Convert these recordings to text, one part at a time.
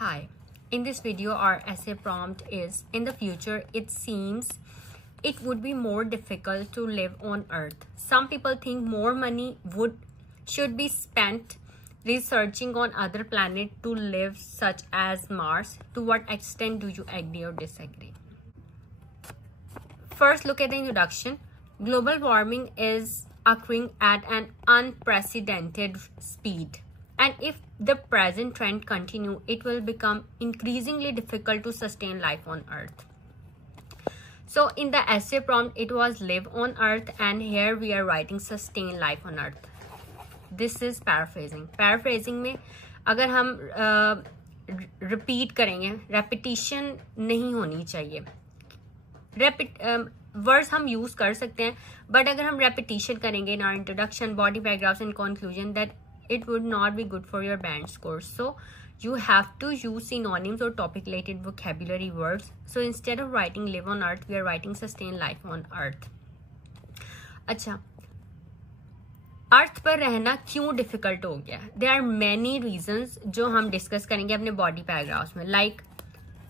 Hi, in this video our essay prompt is, in the future it seems it would be more difficult to live on Earth. Some people think more money should be spent researching on other planets to live, such as Mars. To what extent do you agree or disagree? First, look at the introduction. Global warming is occurring at an unprecedented speed. And if the present trend continue, it will become increasingly difficult to sustain life on Earth. So in the essay prompt, it was live on Earth, and here we are writing sustain life on Earth. This is paraphrasing. Paraphrasing में अगर हम repeat करेंगे, repetition नहीं होनी चाहिए. Words हम use कर सकते हैं, but अगर हम repetition करेंगे in our introduction, body paragraphs and conclusion, that it would not be good for your band score. So you have to use synonyms or topic related vocabulary words. So instead of writing live on Earth, we are writing sustain life on Earth. अच्छा, अर्थ पर रहना क्यों difficult हो गया? There are many reasons जो हम discuss करेंगे अपने बॉडी पैराग्राफ्स में. लाइक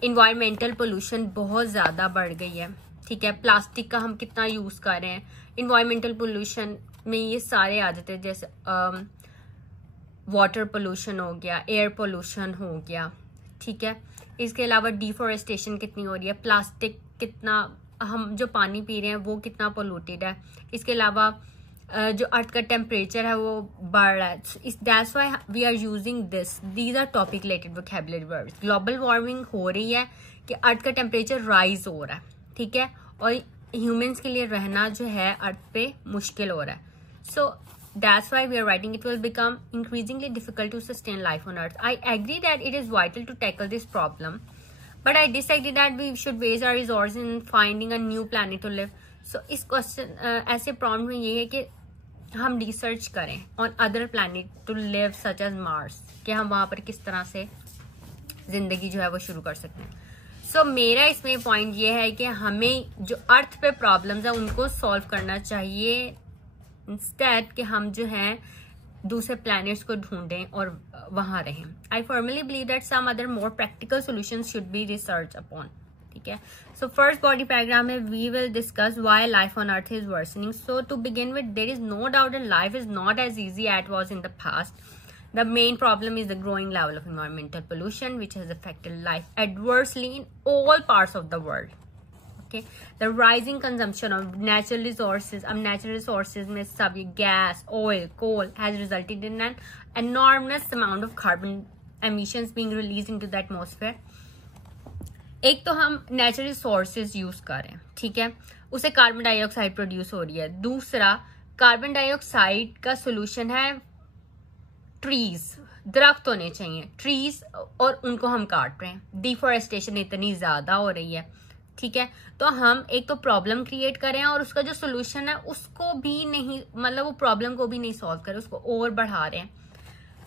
इन्वायरमेंटल पोल्यूशन बहुत ज़्यादा बढ़ गई है. ठीक है, प्लास्टिक का हम कितना यूज़ कर रहे हैं. इन्वायरमेंटल पोल्यूशन में ये सारे आ जाते हैं, जैसे वाटर पोल्यूशन हो गया, एयर पोल्यूशन हो गया. ठीक है, इसके अलावा डिफॉरेस्टेशन कितनी हो रही है, प्लास्टिक कितना, हम जो पानी पी रहे हैं वो कितना पोल्यूटेड है. इसके अलावा जो अर्थ का टेम्परेचर है वो बढ़ रहा है. That's why we are using these are topic related vocabulary words. Global warming हो रही है कि अर्थ का टेम्परेचर राइज हो रहा है. ठीक है, और ह्यूमंस के लिए रहना जो है अर्थ पे मुश्किल हो रहा है. So that's why we are writing it will become increasingly difficult to sustain life on earth. I agree that it is vital to tackle this problem, but I disagree that we should waste our resources in finding a new planet to live. So इस question ऐसे problem में ये है कि हम research करें on other planet to live such as Mars, कि हम वहां पर किस तरह से जिंदगी जो है वो शुरू कर सकते हैं. सो मेरा इसमें पॉइंट ये है कि हमें जो अर्थ पे प्रॉब्लम्स है उनको सॉल्व करना चाहिए, इंस्टेड कि हम जो है दूसरे प्लैनेट्स को ढूंढें और वहां रहें. I formally believe that some other more practical solutions should be research upon. ठीक है, सो फर्स्ट बॉडी पैराग्राफ में we will discuss why life on earth is worsening. So to begin with, there is no doubt that life is not as easy it was in the past. The main problem is the growing level of environmental pollution, which has affected life adversely in all parts of the world. Okay, the rising consumption of natural resources, natural resources में सब ये gas, oil, coal has resulted in an enormous amount of carbon emissions being released into the atmosphere. एक तो हम natural resources use कर रहे हैं, ठीक है, उससे कार्बन डाइऑक्साइड प्रोड्यूस हो रही है. दूसरा, कार्बन डाइऑक्साइड का सोल्यूशन है ट्रीज, दरख्त होने चाहिए, ट्रीज, और उनको हम काट रहे हैं. डिफॉरेस्टेशन इतनी ज्यादा हो रही है. ठीक है, तो हम एक तो प्रॉब्लम क्रिएट कर रहे हैं और उसका जो सोल्यूशन है उसको भी नहीं, मतलब वो प्रॉब्लम को भी नहीं सॉल्व कर रहे, उसको और बढ़ा रहे हैं.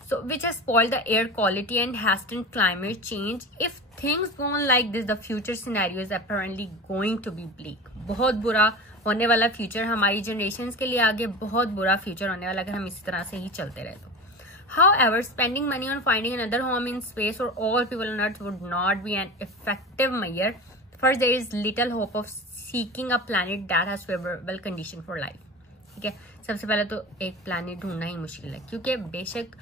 So which has spoiled the air quality and hastened climate change. If things go on like this, the future scenario is apparently going to be bleak. बहुत बुरा होने वाला फ्यूचर, हमारी जनरेशन्स के लिए आगे बहुत बुरा फ्यूचर होने वाला अगर हम इसी तरह से ही चलते रहे तो. However, spending money on finding another home in space for all people on Earth would not be an effective measure. First, there is little hope of seeking a planet that has favorable condition for life. ठीक है, सबसे पहले तो एक planet ढूंढना ही मुश्किल है, क्योंकि बेशक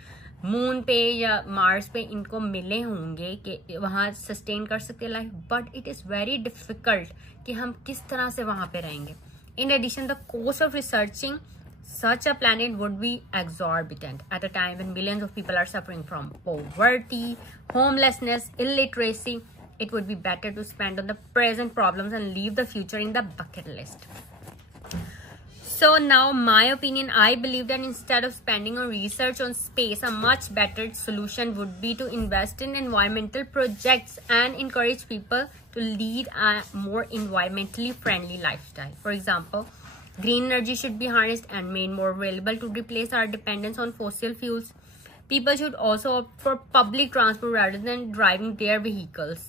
मून पे या मार्स पे इनको मिले होंगे कि वहाँ सस्टेन कर सकते हैं life, but it is very difficult कि हम किस तरह से वहाँ पे रहेंगे. In addition, the cost of researching such a planet would be exorbitant at a time when millions of people are suffering from poverty, homelessness, illiteracy. It would be better to spend on the present problems and leave the future in the bucket list. So now, my opinion, I believe that instead of spending on research on space, a much better solution would be to invest in environmental projects and encourage people to lead a more environmentally friendly lifestyle. For example, green energy should be harnessed and made more available to replace our dependence on fossil fuels. People should also opt for public transport rather than driving their vehicles.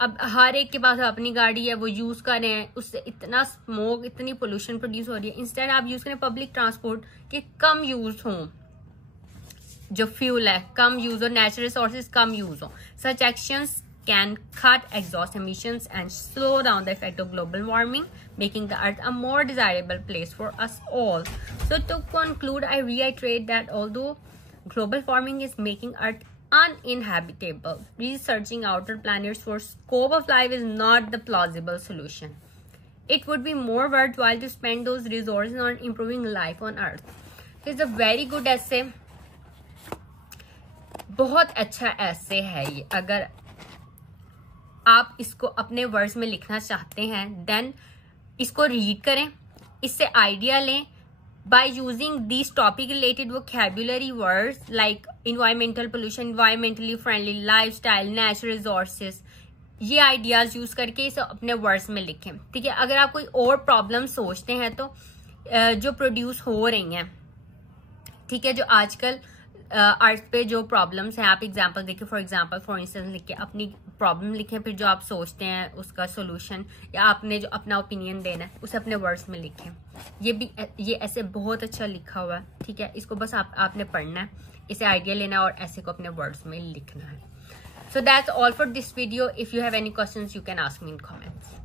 अब हर एक के पास अपनी गाड़ी है, वो use कर रहे हैं, उससे इतना स्मोक, इतनी पोल्यूशन प्रोड्यूस हो रही है. इंस्टेड आप यूज करें पब्लिक ट्रांसपोर्ट के कम यूज हों, जो फ्यूल है कम यूज हो, नेचुरल रिसोर्सेज कम यूज हो. सच actions can cut exhaust emissions and slow down the effect of global warming, making the earth a more desirable place for us all. So to conclude, I reiterate that although global warming is making earth uninhabitable, researching outer planets for scope of life is not the plausible solution. It would be more worthwhile to spend those resources on improving life on earth. It's a very good essay. बहुत अच्छा essay है ये. अगर आप इसको अपने words में लिखना चाहते हैं देन इसको रीड करें, इससे आइडिया लें. By using this topic related vocabulary words like environmental pollution, environmentally friendly lifestyle, natural resources, ये आइडियाज यूज करके इसे अपने वर्ड्स में लिखें. ठीक है. अगर आप कोई और प्रॉब्लम सोचते हैं तो जो प्रोड्यूस हो रही हैं, ठीक है, जो आजकल अर्थ पे जो प्रॉब्लम्स हैं, आप एग्जांपल देखिए. फॉर इंस्टेंस लिख के अपनी प्रॉब्लम लिखें, फिर जो आप सोचते हैं उसका सोल्यूशन या आपने जो अपना ओपिनियन देना है उसे अपने वर्ड्स में लिखें. ये ऐसे बहुत अच्छा लिखा हुआ है. ठीक है. इसको बस आपने पढ़ना है, इसे आइडिया लेना है और ऐसे को अपने वर्ड्स में लिखना है. So that's all for this video. If you have any questions you can ask me in comments.